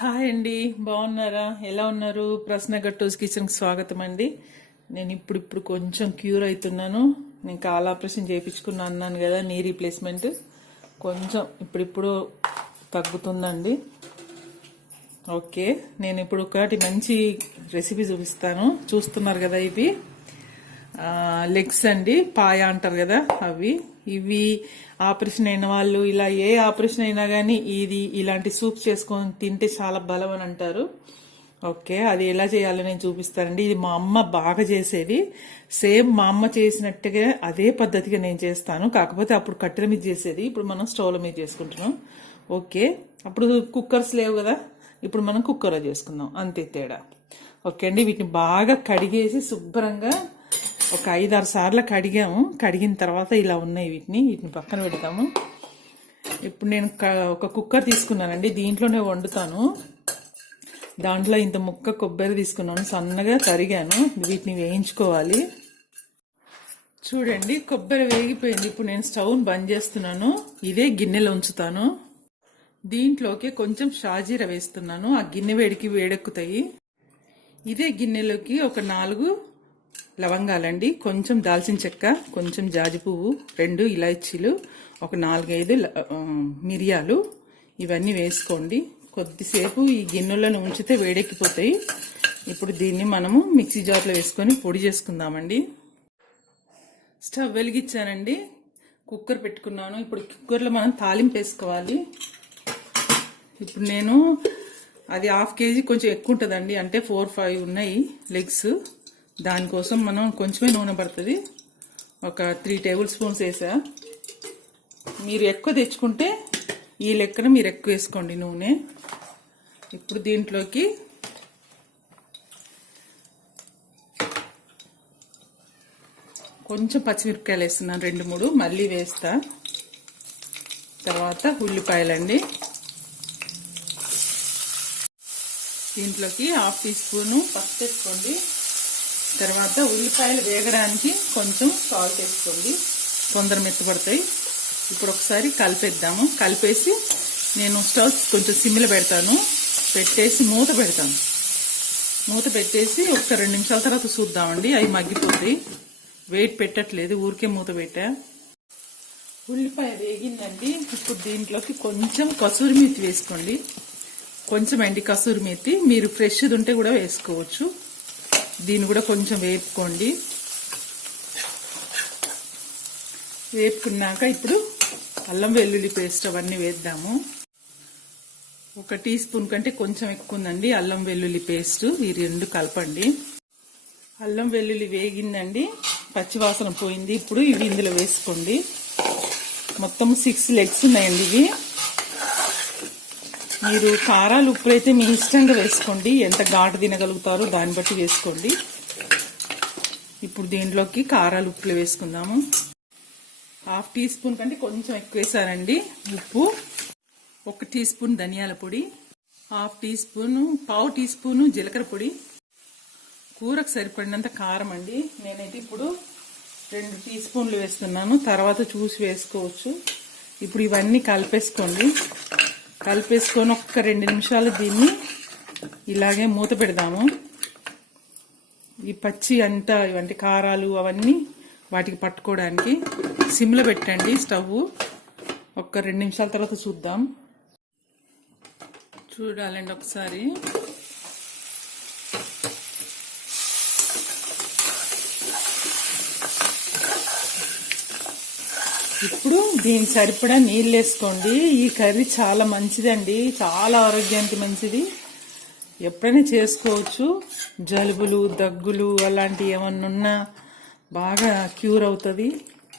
Hi అండి బాగున్నారా? ఎలా ఉన్నారు? ప్రశ్న గట్టోస్ కిచెన్కి స్వాగతం అండి. నేను ఇప్పుడు ఇప్పుడు కొంచెం క్యూర్ అవుతున్నాను. నేను కాల్ ఆపరేషన్ చేయించుకున్నా అన్నాను కదా నీ రీప్లేస్మెంట్. కొంచెం ఇప్పుడిప్పుడు తగ్గుతుందండి. ఓకే నేను ఇప్పుడు ఒకటి మంచి రెసిపీ చూపిస్తాను. చూస్తున్నారు కదా ఇవి. లెగ్స్ అండి పాయ అంటారు కదా అవి. ఇవి ఆపరేషన్ అయిన వాళ్ళు ఇలా ఏ ఆపరేషన్ అయినా కానీ ఇది ఇలాంటి సూప్ చేసుకొని తింటే చాలా బలం అని అంటారు. ఓకే అది ఎలా చేయాలో నేను చూపిస్తానండి. ఇది మా అమ్మ బాగా చేసేది. సేమ్ మా అమ్మ చేసినట్టుగా అదే పద్ధతిగా నేను చేస్తాను. కాకపోతే అప్పుడు కట్టెల మీద చేసేది. ఇప్పుడు మనం స్టవ్ల మీద చేసుకుంటున్నాం. ఓకే అప్పుడు కుక్కర్స్ లేవు కదా. ఇప్పుడు మనం కుక్కర్లో చేసుకుందాం. అంతే తేడా. ఓకే అండి వీటిని బాగా కడిగేసి శుభ్రంగా ఒక ఐదారు సార్లు కడిగాము కడిగిన తర్వాత ఇలా ఉన్నాయి వీటిని. వీటిని పక్కన పెడతాము. ఇప్పుడు నేను క- ఒక కుక్కర్ తీసుకున్నానండి. దీంట్లోనే వండుతాను. దాంట్లో ఇంత ముక్క కొబ్బరి తీసుకున్నాను. సన్నగా తరిగాను. వీటిని వేయించుకోవాలి. చూడండి కొబ్బరి వేగిపోయింది. ఇప్పుడు నేను స్టవ్ని బంద్ చేస్తున్నాను. ఇదే గిన్నెలో ఉంచుతాను. దీంట్లోకి కొంచెం షాజీర వేస్తున్నాను. ఆ గిన్నె వేడికి వేడెక్కుతాయి. ఇదే గిన్నెలోకి ఒక నాలుగు లవంగాలండి. కొంచెం దాల్చిన చెక్క కొంచెం జాజి పువ్వు రెండు ఇలాచీలు ఒక నాలుగైదు ల- మిరియాలు ఇవన్నీ వేసుకోండి. కొద్దిసేపు ఈ గిన్నెలను ఉంచితే వేడెక్కిపోతాయి. ఇప్పుడు దీన్ని మనము మిక్సీ జార్లో వేసుకొని పొడి చేసుకుందామండి. స్టవ్ వెలిగించానండి. కుక్కర్ పెట్టుకున్నాను. ఇప్పుడు కుక్కర్లో మనం తాలింపు వేసుకోవాలి. ఇప్పుడు నేను అది హాఫ్ కేజీ కొంచెం ఎక్కువ ఉంటుందండి. అంటే ఫోర్ ఫైవ్ ఉన్నాయి లెగ్స్. దానికోసం మనం కొంచెమే నూనె పడుతుంది. ఒక త్రీ టేబుల్ స్పూన్స్ వేసా. మీరు ఎక్కువ తెచ్చుకుంటే ఈ లెక్కన మీరు ఎక్కువ వేసుకోండి నూనె. ఇప్పుడు దీంట్లోకి కొంచెం పచ్చిమిరపకాయలు వేస్తున్నాను రెండు మూడు. మళ్ళీ వేస్తా. తర్వాత ఉల్లిపాయలండి. దీంట్లోకి హాఫ్ టీ స్పూను పసుపు వేసుకోండి. తర్వాత ఉల్లిపాయలు వేగడానికి కొంచెం సాల్ట్ వేసుకోండి. తొందర మెత్తపడతాయి ఇప్పుడు ఒకసారి కలిపేద్దాము. కలిపేసి నేను స్టవ్ కొంచెం సిమ్లో పెడతాను. పెట్టేసి మూత పెడతాను. మూత పెట్టేసి ఒక రెండు నిమిషాల తర్వాత చూద్దామండి. అవి మగ్గిపోతాయి. వెయిట్ పెట్టట్లేదు. ఊరికే మూత పెట్టా. ఉల్లిపాయ వేగిందండి. ఇప్పుడు దీంట్లోకి కొంచెం కసూరి మేతి వేసుకోండి. కొంచెం అండి కసూరి మేతి. మీరు ఫ్రెష్ది ఉంటే కూడా వేసుకోవచ్చు. దీన్ని కూడా కొంచెం వేపుకోండి. వేపుకున్నాక ఇప్పుడు అల్లం వెల్లుల్లి పేస్ట్ అవన్నీ వేద్దాము. ఒక టీ స్పూన్ కంటే కొంచెం ఎక్కువ ఉందండి అల్లం వెల్లుల్లి పేస్ట్. ఈ రెండు కలపండి. అల్లం వెల్లుల్లి వేగిందండి. పచ్చివాసన పోయింది. ఇప్పుడు ఇవి ఇందులో వేసుకోండి. మొత్తం సిక్స్ లెగ్స్ ఉన్నాయండి ఇవి. మీరు కారాలు ఉప్పు అయితే మీ ఇష్టంగా వేసుకోండి. ఎంత ఘాటు తినగలుగుతారో దాన్ని బట్టి వేసుకోండి. ఇప్పుడు దీంట్లోకి కారాలు ఉప్పులు వేసుకుందాము. హాఫ్ టీ స్పూన్ కంటే కొంచెం ఎక్కువ వేసానండి ఉప్పు ఒక టీ స్పూన్ ధనియాల పొడి హాఫ్ టీ స్పూన్ పావు టీ స్పూను జీలకర్ర పొడి. కూరకు సరిపడినంత కారం అండి. నేనైతే ఇప్పుడు రెండు టీ స్పూన్లు వేస్తున్నాను. తర్వాత చూసి వేసుకోవచ్చు. ఇప్పుడు ఇవన్నీ కలిపేసుకోండి. కలిపేసుకొని ఒక్క రెండు నిమిషాలు దీన్ని ఇలాగే మూత పెడదాము. ఈ పచ్చి అంత ఇవంటి కారాలు అవన్నీ వాటికి పట్టుకోవడానికి సిమ్లో పెట్టండి స్టవ్. ఒక్క రెండు నిమిషాల తర్వాత చూద్దాం. చూడాలండి ఒకసారి. ఇప్పుడు దీనికి సరిపడా నీళ్ళు వేసుకోండి. ఈ కర్రీ చాలా మంచిదండి. చాలా ఆరోగ్యానికి మంచిది. ఎప్పుడైనా చేసుకోవచ్చు. జలుబులు దగ్గులు అలాంటివి ఏమన్నా ఉన్నా బాగా క్యూర్ అవుతుంది.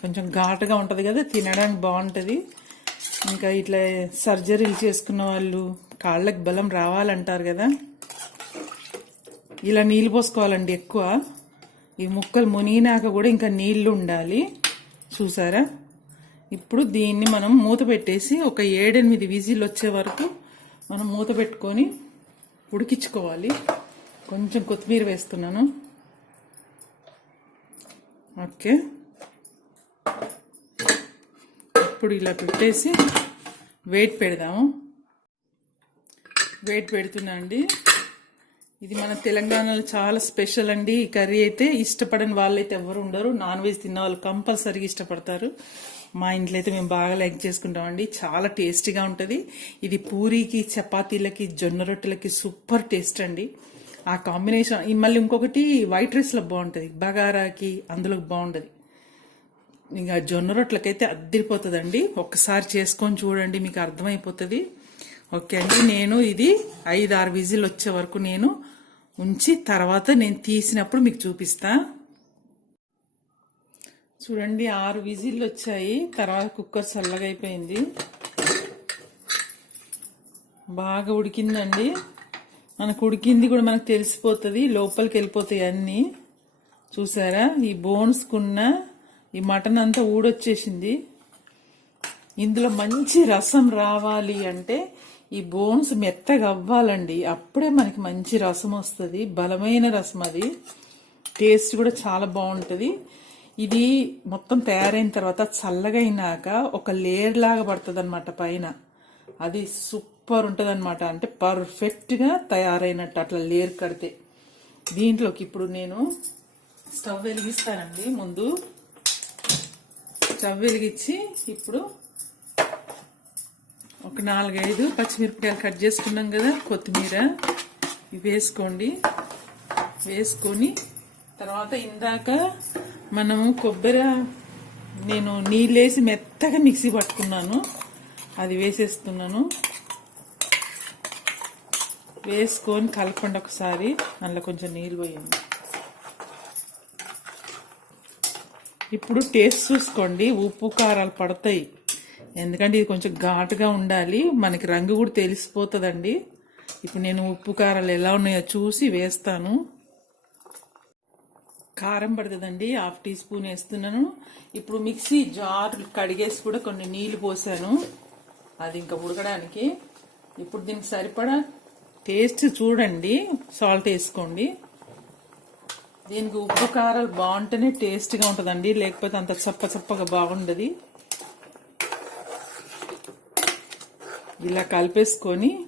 కొంచెం ఘాటుగా ఉంటుంది కదా తినడానికి బాగుంటుంది. ఇంకా ఇట్లా సర్జరీలు చేసుకున్న వాళ్ళు కాళ్ళకి బలం రావాలంటారు కదా. ఇలా నీళ్ళు పోసుకోవాలండి ఎక్కువ. ఈ ముక్కలు మునిగినాక కూడా ఇంకా నీళ్ళు ఉండాలి. చూసారా? ఇప్పుడు దీన్ని మనం మూత పెట్టేసి ఒక ఏడెనిమిది విజిల్ వచ్చే వరకు మనం మూత పెట్టుకొని ఉడికించుకోవాలి. కొంచెం కొత్తిమీర వేస్తున్నాను. ఓకే. ఇప్పుడు ఇలా పెట్టేసి వెయిట్ పెడదాము. వెయిట్ పెడుతున్నా అండి. ఇది మన తెలంగాణలో చాలా స్పెషల్ అండి. ఈ కర్రీ అయితే ఇష్టపడని వాళ్ళైతే ఎవరు ఉండరు. నాన్ వెజ్ తిన్న వాళ్ళు కంపల్సరీగా ఇష్టపడతారు. మా ఇంట్లో అయితే మేము బాగా లైక్ చేసుకుంటామండి. చాలా టేస్టీగా ఉంటుంది. ఇది పూరీకి చపాతీలకి జొన్న రొట్టెలకి సూపర్ టేస్ట్ అండి. ఆ కాంబినేషన్ మళ్ళీ ఇంకొకటి వైట్ రైస్లో బాగుంటుంది. బగారాకి అందులో బాగుంటుంది. ఇంకా జొన్న రొట్టెలకైతే అద్దరిపోతుందండి. ఒక్కసారి చేసుకొని చూడండి మీకు అర్థమైపోతుంది. ఓకే అండి నేను ఇది ఐదు ఆరు విజిల్ వచ్చే వరకు నేను ఉంచి తర్వాత నేను తీసినప్పుడు మీకు చూపిస్తాను చూడండి ఆరు విజిల్లు వచ్చాయి. తర్వాత కుక్కర్ చల్లగా అయిపోయింది. బాగా ఉడికిందండి. మనకు ఉడికింది కూడా మనకు తెలిసిపోతుంది. లోపలికి వెళ్ళిపోతాయి అన్నీ. చూసారా? ఈ బోన్స్కున్న ఈ మటన్ అంతా ఊడొచ్చేసింది. ఇందులో మంచి రసం రావాలి అంటే ఈ బోన్స్ మెత్తగా అవ్వాలండి. అప్పుడే మనకి మంచి రసం వస్తుంది. బలమైన రసం అది. టేస్ట్ కూడా చాలా బాగుంటుంది. ఇది మొత్తం తయారైన తర్వాత చల్లగైనాక ఒక లేయర్ లాగా పడుతుంది అనమాట పైన. అది సూపర్ ఉంటుంది అనమాట అంటే పర్ఫెక్ట్గా తయారైనట్టు అట్లా లేయర్ కడితే. దీంట్లోకి ఇప్పుడు నేను స్టవ్ వెలిగిస్తానండి. ముందు స్టవ్ వెలిగించి ఇప్పుడు ఒక నాలుగైదు పచ్చిమిరపకాయలు కట్ చేసుకున్నాం కదా కొత్తిమీర ఇవి వేసుకోండి. వేసుకొని తర్వాత ఇందాక మనము కొబ్బరి నేను నీళ్ళేసి మెత్తగా మిక్సీ పట్టుకున్నాను. అది వేసేస్తున్నాను. వేసుకొని కలపండి ఒకసారి. అందులో కొంచెం నీళ్ళు పోయండి. ఇప్పుడు టేస్ట్ చూసుకోండి. ఉప్పు కారాలు పడతాయి. ఎందుకంటే ఇది కొంచెం ఘాటుగా ఉండాలి. మనకి రంగు కూడా తెలిసిపోతుందండి. ఇప్పుడు నేను ఉప్పు కారాలు ఎలా ఉన్నాయో చూసి వేస్తాను. కారం పడుతుందండి. హాఫ్ టీ స్పూన్ వేస్తున్నాను. ఇప్పుడు మిక్సీ జార్ కడిగేసి కూడా కొన్ని నీళ్ళు పోసాను. అది ఇంకా ఉడకడానికి. ఇప్పుడు దీనికి సరిపడా టేస్ట్ చూడండి. సాల్ట్ వేసుకోండి. దీనికి ఉప్పు కారాలు బాగుంటేనే టేస్ట్గా ఉంటుందండి. లేకపోతే అంత చప్ప చప్పగా బాగుండదు. ఇలా కలిపేసుకొని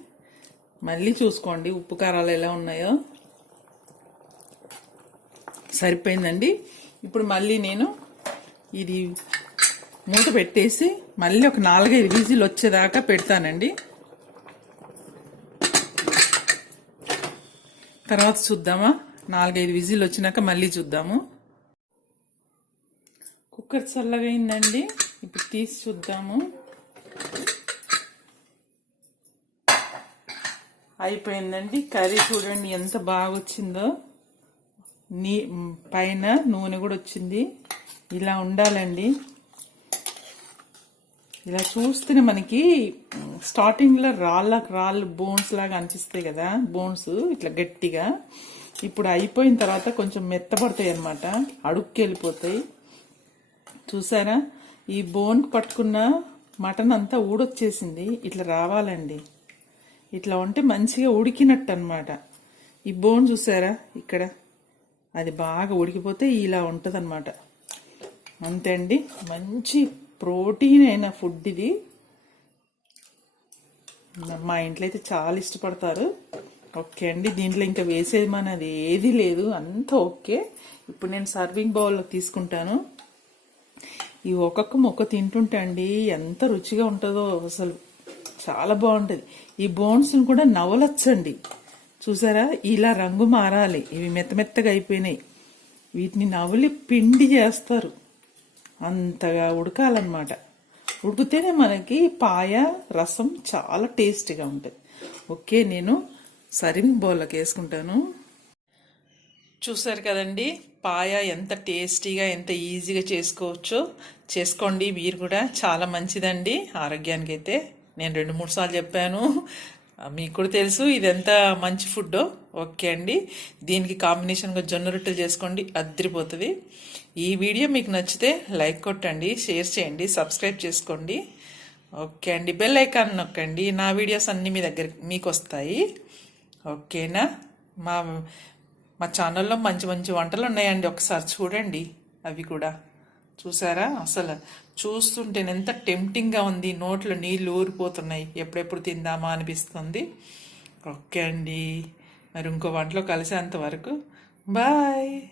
మళ్ళీ చూసుకోండి ఉప్పు కారాలు ఎలా ఉన్నాయో. సరిపోయిందండి. ఇప్పుడు మళ్ళీ నేను ఇది మూత పెట్టేసి మళ్ళీ ఒక నాలుగైదు విజిల్ వచ్చేదాకా పెడతానండి. తర్వాత చూద్దామా? నాలుగైదు విజిల్ వచ్చినాక మళ్ళీ చూద్దాము. కుక్కర్ చల్లగా అయిందండి ఇప్పుడు తీసి చూద్దాము. అయిపోయిందండి. కర్రీ చూడండి ఎంత బాగా వచ్చిందో నీ పైన నూనె కూడా వచ్చింది. ఇలా ఉండాలండి. ఇలా చూస్తేనే మనకి స్టార్టింగ్లో రాళ్ళ రాళ్ళు బోన్స్ లాగా అనిపిస్తాయి కదా. బోన్స్ ఇట్లా గట్టిగా. ఇప్పుడు అయిపోయిన తర్వాత కొంచెం మెత్తపడతాయి అనమాట అడుక్కి వెళ్ళిపోతాయి. చూసారా? ఈ బోన్ పట్టుకున్న మటన్ అంతా ఊడొచ్చేసింది. ఇట్లా రావాలండి. ఇట్లా ఉంటే మంచిగా ఉడికినట్టు అనమాట ఈ బోన్ చూసారా? ఇక్కడ. అది బాగా ఉడికిపోతే ఇలా ఉంటుంది అనమాట అంతే అండి మంచి ప్రోటీన్ అయిన ఫుడ్ ఇది. మా ఇంట్లో అయితే చాలా ఇష్టపడతారు. ఓకే అండి. దీంట్లో ఇంకా వేసేది మనది ఏది లేదు. అంతా ఓకే. ఇప్పుడు నేను సర్వింగ్ బౌల్లో తీసుకుంటాను. ఈ ఒక్కొక్క మొక్క తింటుంటే అండి ఎంత రుచిగా ఉంటుందో అసలు. చాలా బాగుంటుంది. ఈ బోన్స్ని కూడా నవలొచ్చండి. చూసారా? ఇలా రంగు మారాలి. ఇవి మెత్త మెత్తగా అయిపోయినాయి. వీటిని నవలి పిండి చేస్తారు. అంతగా ఉడకాలన్నమాట. ఉడికితేనే మనకి పాయ రసం చాలా టేస్టీగా ఉంటుంది. ఓకే నేను సరింగ్ బౌల్లోకి వేసుకుంటాను. చూసారు కదండి? పాయ ఎంత టేస్టీగా ఎంత ఈజీగా చేసుకోవచ్చో. చేసుకోండి మీరు కూడా. చాలా మంచిదండి. ఆరోగ్యానికి అయితే నేను రెండు మూడు సార్లు చెప్పాను. మీకు కూడా తెలుసు ఇది ఎంత మంచి ఫుడ్ ఓకే అండి. దీనికి కాంబినేషన్గా జొన్న రొట్టెలు చేసుకోండి అద్దరిపోతుంది. ఈ వీడియో మీకు నచ్చితే లైక్ కొట్టండి షేర్ చేయండి సబ్స్క్రైబ్ చేసుకోండి. ఓకే అండి. బెల్ ఐకాన్ నొక్కండి. నా వీడియోస్ అన్నీ మీ దగ్గర మీకు వస్తాయి. ఓకేనా? మా మా ఛానల్లో మంచి మంచి వంటలు ఉన్నాయండి. ఒకసారి చూడండి అవి కూడా. చూసారా? అసలు చూస్తుంటే ఎంత టెంప్టింగ్గా ఉంది. నోట్లో నీళ్ళు ఊరిపోతున్నాయి. ఎప్పుడెప్పుడు తిందామా అనిపిస్తుంది. ఓకే అండి. మరి ఇంకో వంటలో కలిసేంత వరకు. బాయ్.